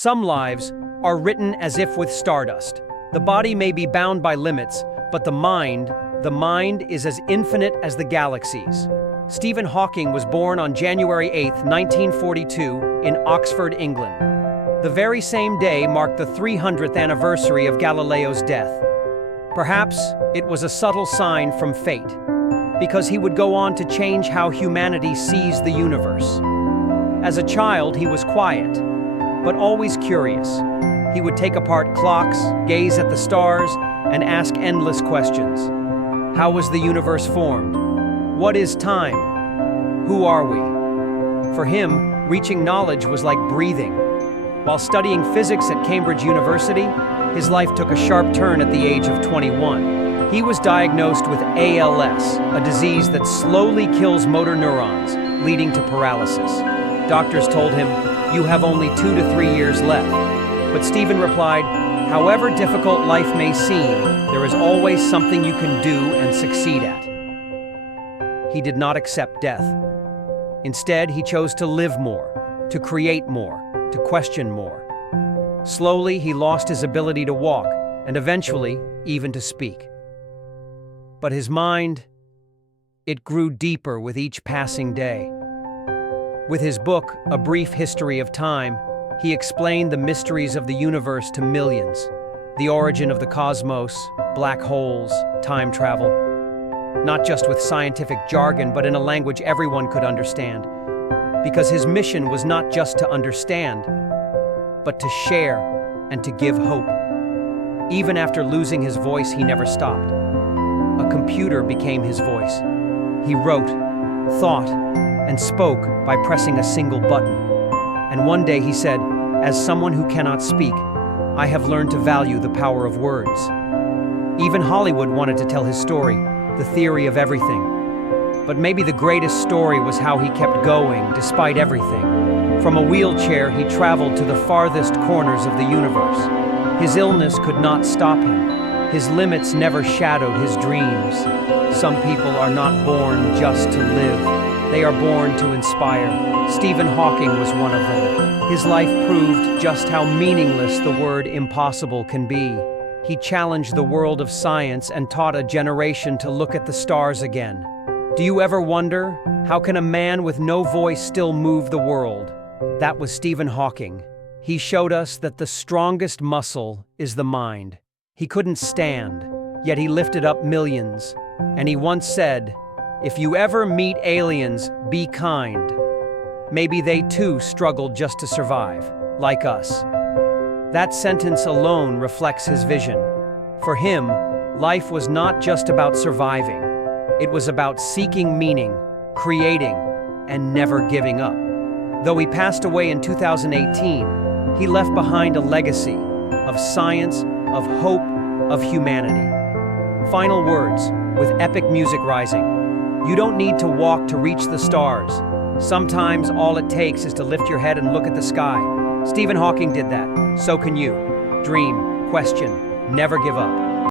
Some lives are written as if with stardust. The body may be bound by limits, but the mind is as infinite as the galaxies. Stephen Hawking was born on January 8, 1942, in Oxford, England. The very same day marked the 300th anniversary of Galileo's death. Perhaps it was a subtle sign from fate, because he would go on to change how humanity sees the universe. As a child, he was quiet, but always curious. He would take apart clocks, gaze at the stars, and ask endless questions. How was the universe formed? What is time? Who are we? For him, reaching knowledge was like breathing. While studying physics at Cambridge University, his life took a sharp turn at the age of 21. He was diagnosed with ALS, a disease that slowly kills motor neurons, leading to paralysis. Doctors told him, "You have only 2 to 3 years left." But Stephen replied, "However difficult life may seem, there is always something you can do and succeed at." He did not accept death. Instead, he chose to live more, to create more, to question more. Slowly, he lost his ability to walk, and eventually, even to speak. But his mind, it grew deeper with each passing day. With his book, A Brief History of Time, he explained the mysteries of the universe to millions. The origin of the cosmos, black holes, time travel. Not just with scientific jargon, but in a language everyone could understand. Because his mission was not just to understand, but to share and to give hope. Even after losing his voice, he never stopped. A computer became his voice. He wrote, thought, and spoke by pressing a single button. And one day he said, "As someone who cannot speak, I have learned to value the power of words." Even Hollywood wanted to tell his story, the theory of everything. But maybe the greatest story was how he kept going despite everything. From a wheelchair, he traveled to the farthest corners of the universe. His illness could not stop him. His limits never shadowed his dreams. Some people are not born just to live. They are born to inspire. Stephen Hawking was one of them. His life proved just how meaningless the word impossible can be. He challenged the world of science and taught a generation to look at the stars again. Do you ever wonder, how can a man with no voice still move the world? That was Stephen Hawking. He showed us that the strongest muscle is the mind. He couldn't stand, yet he lifted up millions. And he once said, "If you ever meet aliens, be kind. Maybe they too struggled just to survive, like us." That sentence alone reflects his vision. For him, life was not just about surviving. It was about seeking meaning, creating, and never giving up. Though he passed away in 2018, he left behind a legacy of science, of hope, of humanity. Final words, with epic music rising. You don't need to walk to reach the stars. Sometimes all it takes is to lift your head and look at the sky. Stephen Hawking did that. So can you. Dream, question, never give up.